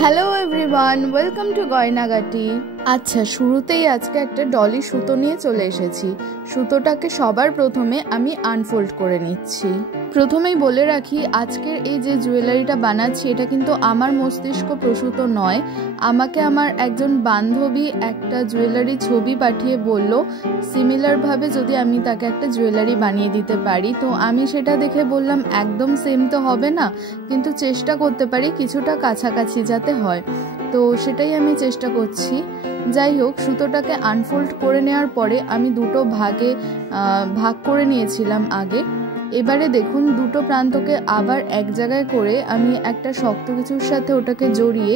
Hello everyone, welcome to Goynagati. আচ্ছা, শুরুতেই আজকে একটা ডলি সুতো নিয়ে চলে এসেছি। সুতোটাকে সবার প্রথমে আমি আনফোল্ড করে নিচ্ছি। প্রথমেই বলে রাখি, আজকের এই যে জুয়েলারিটা বানাচ্ছি এটা কিন্তু আমার মস্তিষ্ক প্রসূত নয়। আমাকে আমার একজন বান্ধবী একটা জুয়েলারি ছবি পাঠিয়ে বলল সিমিলারভাবে যদি আমি তাকে একটা জুয়েলারি বানিয়ে দিতে পারি। তো আমি সেটা দেখে বললাম একদম সেম তো হবে না, কিন্তু চেষ্টা করতে পারি কিছুটা কাছাকাছি যাতে হয়। তো সেটাই আমি চেষ্টা করছি। যাই হোক, সুতোটাকে আনফোল্ড করে নেওয়ার পরে আমি দুটো ভাগ করে নিয়েছিলাম আগে। এবারে দেখুন, দুটো প্রান্তকে আবার এক জায়গায় করে আমি একটা শক্ত কিছুর সাথে ওটাকে জড়িয়ে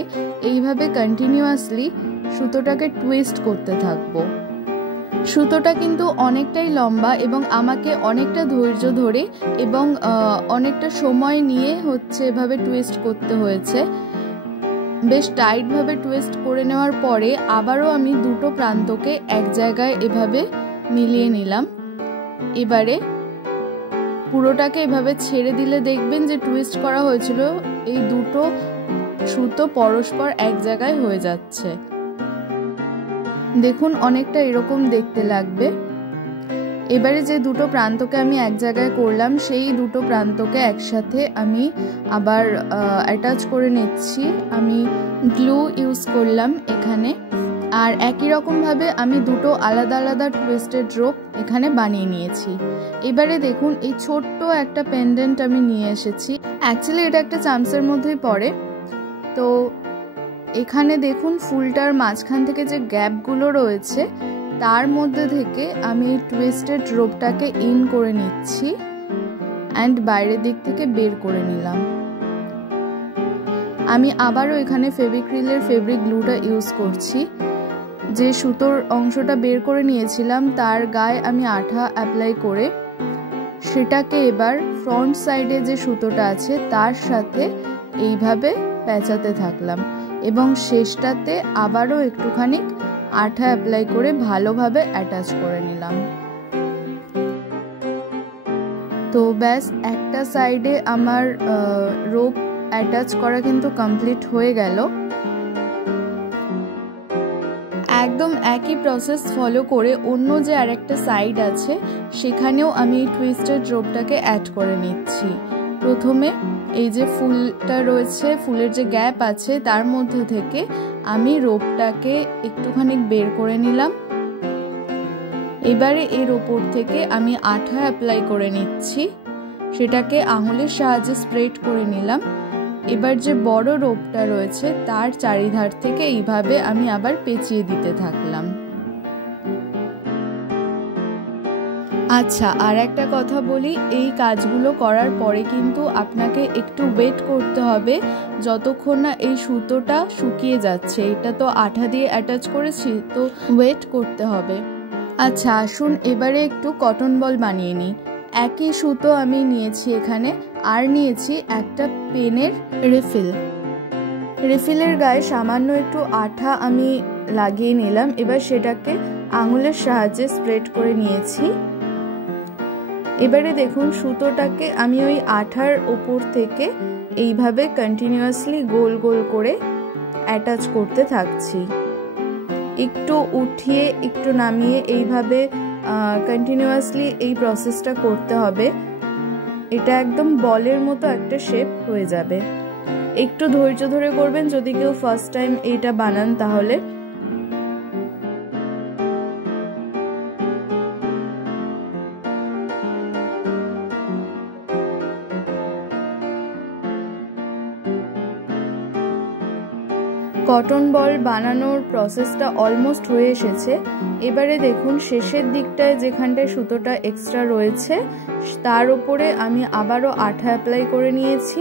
এইভাবে কন্টিনিউয়াসলি সুতোটাকে টুইস্ট করতে থাকবো। সুতোটা কিন্তু অনেকটাই লম্বা এবং আমাকে অনেকটা ধৈর্য ধরে এবং অনেকটা সময় নিয়ে এভাবে টুইস্ট করতে হয়েছে। বেশ টাইটভাবে টুইস্ট করে নেওয়ার পরে আবারও আমি দুটো প্রান্তকে এক জায়গায় এভাবে মিলিয়ে নিলাম। এবারে পুরোটাকে এভাবে ছেড়ে দিলে দেখবেন যে টুইস্ট করা হয়েছিল এই দুটো সুতো পরস্পর এক জায়গায় হয়ে যাচ্ছে। দেখুন, অনেকটা এরকম দেখতে লাগবে। এবারে যে দুটো প্রান্তকে আমি এক জায়গায় করলাম সেই দুটো প্রান্তকে একসাথে আমি আবার অ্যাটাচ করে নিচ্ছি। আমি গ্লু ইউজ করলাম এখানে। আর একই রকমভাবে আমি দুটো আলাদা আলাদা টুইস্টেড রোপ এখানে বানিয়ে নিয়েছি। এবারে দেখুন, এই ছোট্ট একটা পেন্ডেন্ট আমি নিয়ে এসেছি। অ্যাকচুয়ালি এটা একটা চামচের মধ্যেই পড়ে। তো এখানে দেখুন, ফুলটার মাঝখান থেকে যে গ্যাপগুলো রয়েছে তার মধ্যে থেকে আমি টুইস্টেড রোপটাকে ইন করে নিচ্ছি অ্যান্ড বাইরের দিক থেকে বের করে নিলাম। আমি আবারও এখানে ফেভিক্রিলের ফেব্রিক গ্লুটা ইউজ করছি। যে সুতোর অংশটা বের করে নিয়েছিলাম তার গায়ে আমি আঠা অ্যাপ্লাই করে সেটাকে এবার ফ্রন্ট সাইডে যে সুতোটা আছে তার সাথে এইভাবে পেঁচাতে থাকলাম এবং শেষটাতে আবারও একটুখানি আঠা অ্যাপ্লাই করে ভালোভাবে অ্যাটাচ করে নিলাম। তো ব্যাস, একটা সাইডে আমার রোপ অ্যাটাচ করা কিন্তু কমপ্লিট হয়ে গেল। একদম একই প্রসেস ফলো করে অন্য যে আরেকটা সাইড আছে সেখানেও আমি টুইস্টেড রোপটাকে অ্যাড করে নিচ্ছি। প্রথমে এই যে ফুলটা রয়েছে, ফুলের যে গ্যাপ আছে তার মধ্যে থেকে আমি রোপটাকে একটুখানি বের করে নিলাম। এবারে এর ওপর থেকে আমি আঠা অ্যাপ্লাই করে নিচ্ছি, সেটাকে আঙুলের সাহায্যে স্প্রেড করে নিলাম। এবার যে বড় রোপটা রয়েছে তার চারিধার থেকে এইভাবে আমি আবার পেঁচিয়ে দিতে থাকলাম। আচ্ছা, আর একটা কথা বলি, এই কাজগুলো করার পরে কিন্তু আপনাকে একটু ওয়েট করতে হবে যতক্ষণ না এই সুতোটা শুকিয়ে যাচ্ছে। এটা তো আঠা দিয়ে অ্যাটাচ করেছি, তো ওয়েট করতে হবে। আচ্ছা, আসুন এবারে একটু কটন বল বানিয়ে নিই। একই সুতো আমি নিয়েছি এখানে, আর নিয়েছি একটা পেনের রিফিলের গায়ে সামান্য একটু আঠা আমি লাগিয়ে নিলাম। এবার সেটাকে আঙুলের সাহায্যে স্প্রেড করে নিয়েছি। এবারে দেখুন, সুতোটাকে আমি ওই আঠার ওপর থেকে এইভাবে কন্টিনিউয়াসলি গোল গোল করে অ্যাটাচ করতে থাকছি। একটু উঠিয়ে একটু নামিয়ে এইভাবে কন্টিনিউয়াসলি এই প্রসেসটা করতে হবে। এটা একদম বলের মতো একটা শেপ হয়ে যাবে। একটু ধৈর্য ধরে করবেন যদি কেউ ফার্স্ট টাইম এইটা বানান তাহলে। কটন বল বানানোর প্রসেসটা অলমোস্ট হয়ে এসেছে। এবারে দেখুন, শেষের দিকটায় যেখানটায় সুতোটা এক্সট্রা রয়েছে তার উপরে আমি আবারও আঠা অ্যাপ্লাই করে নিয়েছি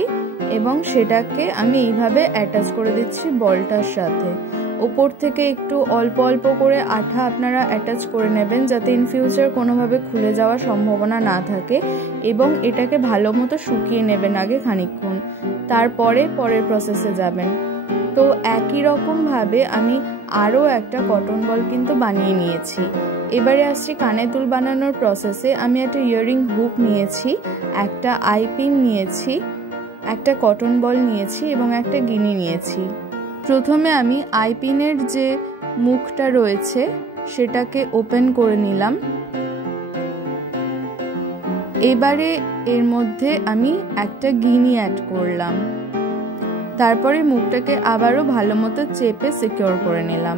এবং সেটাকে আমি এইভাবে অ্যাটাচ করে দিচ্ছি বলটার সাথে। ওপর থেকে একটু অল্প অল্প করে আঠা আপনারা অ্যাটাচ করে নেবেন যাতে ইন ফিউচার কোনোভাবে খুলে যাওয়ার সম্ভাবনা না থাকে, এবং এটাকে ভালো মতো শুকিয়ে নেবেন আগে খানিকক্ষণ, তারপরে পরের প্রসেসে যাবেন। তো একই রকমভাবে আমি আরও একটা কটন বল কিন্তু বানিয়ে নিয়েছি। এবারে আসছি কানের দুল বানানোর প্রসেসে। আমি একটা ইয়াররিং হুক নিয়েছি, একটা আই পিন নিয়েছি, একটা কটন বল নিয়েছি এবং একটা গিনি নিয়েছি। প্রথমে আমি আইপিনের যে মুখটা রয়েছে সেটাকে ওপেন করে নিলাম। এবারে এর মধ্যে আমি একটা গিনি অ্যাড করলাম। তারপরে মুখটাকে আবারও ভালো মতো চেপে সিকিউর করে নিলাম।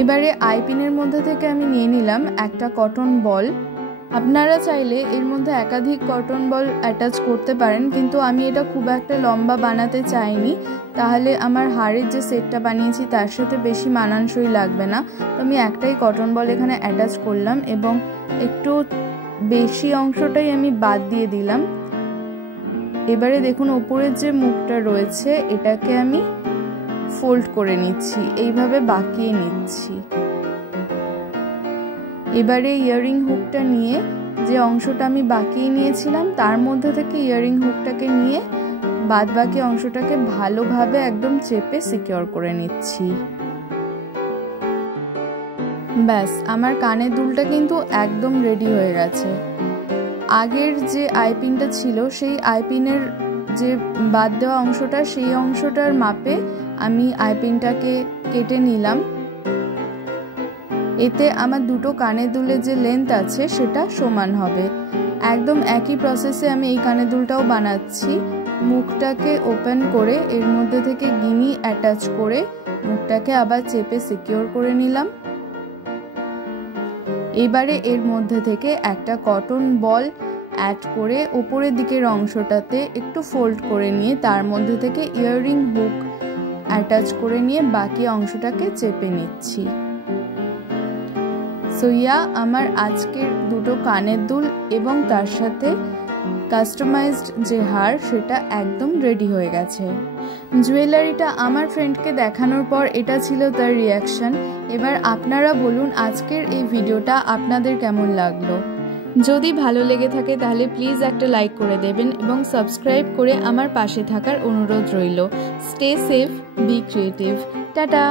এবারে আইপিনের মধ্যে থেকে আমি নিয়ে নিলাম একটা কটন বল। আপনারা চাইলে এর মধ্যে একাধিক কটন বল অ্যাটাচ করতে পারেন, কিন্তু আমি এটা খুব একটা লম্বা বানাতে চাইনি, তাহলে আমার হাড়ের যে সেটটা বানিয়েছি তার সাথে বেশি মানানসই লাগবে না। তো আমি একটাই কটন বল এখানে অ্যাটাচ করলাম এবং একটু বেশি অংশটাই আমি বাদ দিয়ে দিলাম। এবারে দেখুন ওপরের যে মুখটা রয়েছে এটাকে আমি ফোল্ড করে নিচ্ছি, এইভাবে বাঁকিয়ে নিচ্ছি। এবারে ইয়াররিং হুকটা নিয়ে যে অংশটা আমি বাঁকিয়ে নিয়েছিলাম তার মধ্যে থেকে ইয়াররিং হুকটাকে নিয়ে বাদ বাকি অংশটাকে ভালোভাবে একদম চেপে সিকিউর করে নিচ্ছি। ব্যাস, আমার কানের দুলটা কিন্তু একদম রেডি হয়ে গেছে। আগের যে আইপিনটা ছিল সেই আইপিনের যে বাদ দেওয়া অংশটা, সেই অংশটার মাপে আমি আইপিনটাকে কেটে নিলাম। এতে আমার দুটো কানের দুলের যে লেন্থ আছে সেটা সমান হবে। একদম একই প্রসেসে আমি এই কানের দুলটাও বানাচ্ছি। মুখটাকে ওপেন করে এর মধ্যে থেকে গিনি অ্যাটাচ করে মুখটাকে আবার চেপে সিকিউর করে নিলাম। এবারে এর মধ্যে থেকে একটা কটন বল অ্যাড করে উপরের দিকের অংশটাতে একটু ফোল্ড করে নিয়ে তার মধ্যে থেকে ইয়াররিং হুক অ্যাটাচ করে নিয়ে বাকি অংশটাকে চেপে নিচ্ছি। সো আমার আজকের দুটো কানের দুল এবং তার সাথে কাস্টমাইজড যে হার সেটা একদম রেডি হয়ে গেছে। জুয়েলারিটা আমার ফ্রেন্ডকে দেখানোর পর এটা ছিল তার রিয়াকশন। এবার আপনারা বলুন আজকের এই ভিডিওটা আপনাদের কেমন লাগলো। যদি ভালো লেগে থাকে তাহলে প্লিজ একটা লাইক করে দেবেন এবং সাবস্ক্রাইব করে আমার পাশে থাকার অনুরোধ রইল। Stay safe, be creative. Tata.